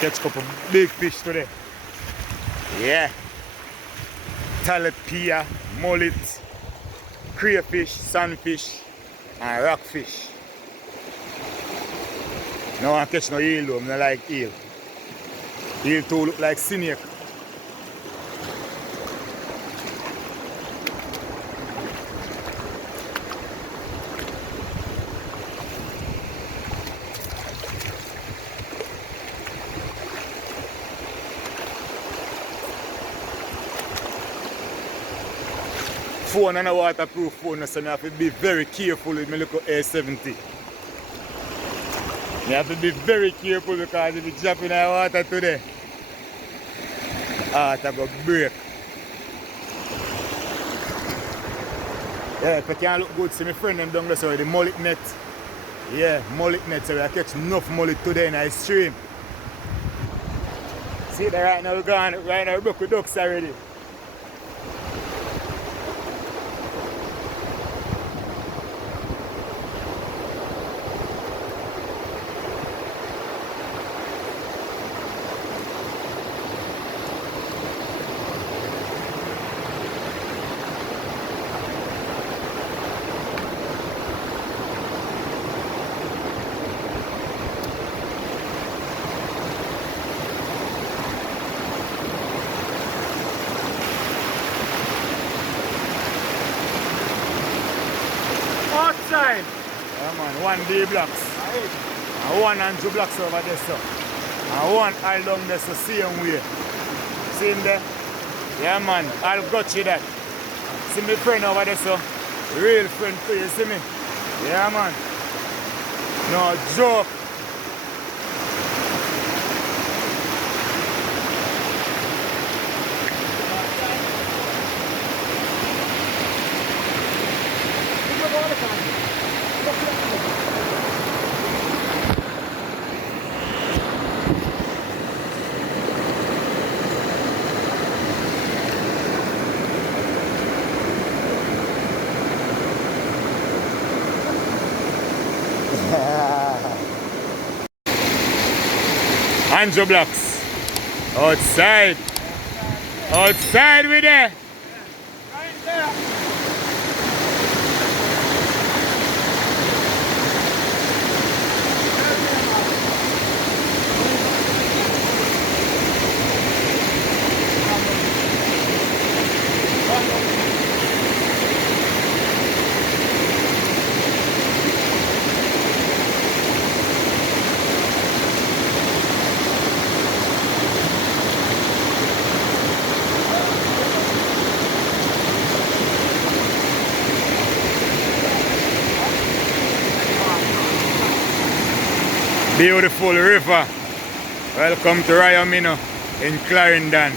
Catch a couple big fish today. Yeah. Tilapia, mullet, crayfish, sunfish, and rockfish. No one catch no eel though, I don't like eel. Eel too look like scenic. Phone and a waterproof phone, so I have to be very careful with my little A70. You have to be very careful because if you drop in the water today, heart will break. Yeah, if I can't look good, see my friend them down there, so the mullet net. Yeah, mullet net, so I catch enough mullet today in the stream. See that right now we're gone, right now we broke with ducks already. Outside. Yeah man, 1D blocks. And 1 and 2 blocks over there so. And 1 all down there so same way. See him there? Yeah man, I'll got you that. See my friend over there so. Real friend for you, see me? Yeah man. No joke. Anjo blocks. Outside. Outside with there. Right there. Beautiful river. Welcome to Ryamino in Clarendon.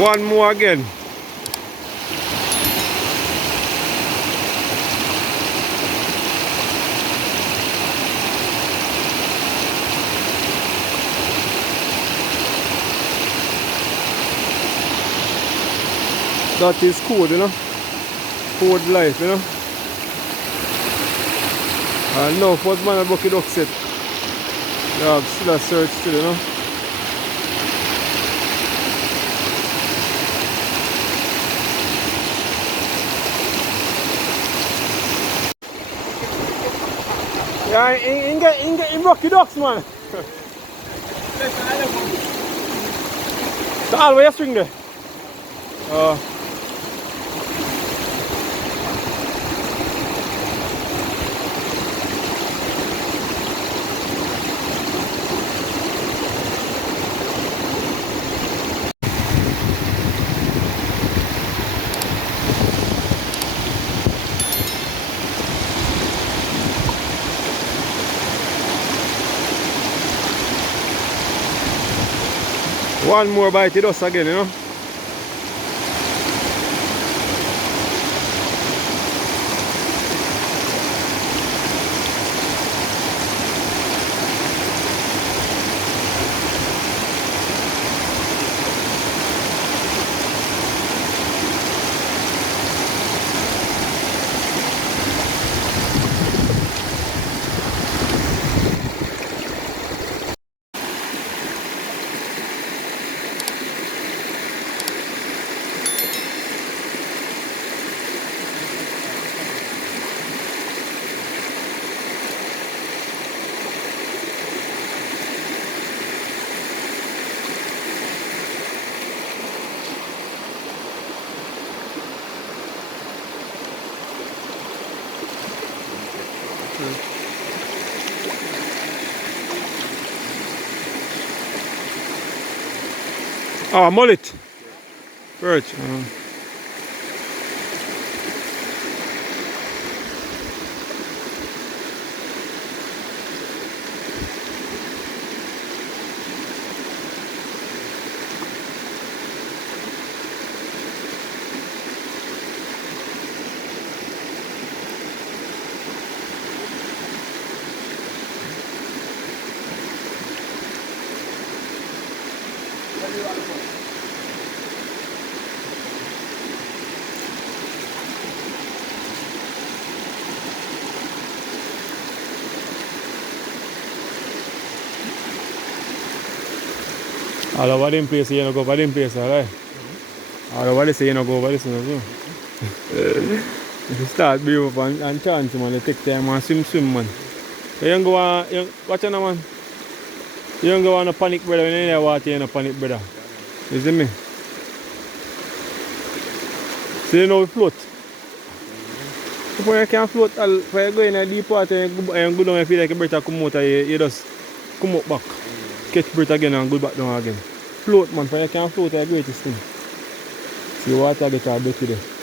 One more again. That is code, you know. Code life, you know. And now first man a bucket duck set. Yeah, still a search still, you know. Yeah, in bucket ducks, man. So all the way swing there. One more bite it does again, you know. Ah, mullet. Perch. All over them place, you don't go over them place, alright? All over this, you don't go over this one, so. If you start being up and chance, man, you take time and swim, man. You don't go on, watch out, man. You don't go on a panic, brother, when you're in the water, you're in a panic, brother. You see me? So you know we float. When you can float, when you go in a deep water and go down and feel like you better come out, you just come up back. Catch breath again and go back down again. Float, man, when you can float, you're the greatest thing. See water get a dirty there.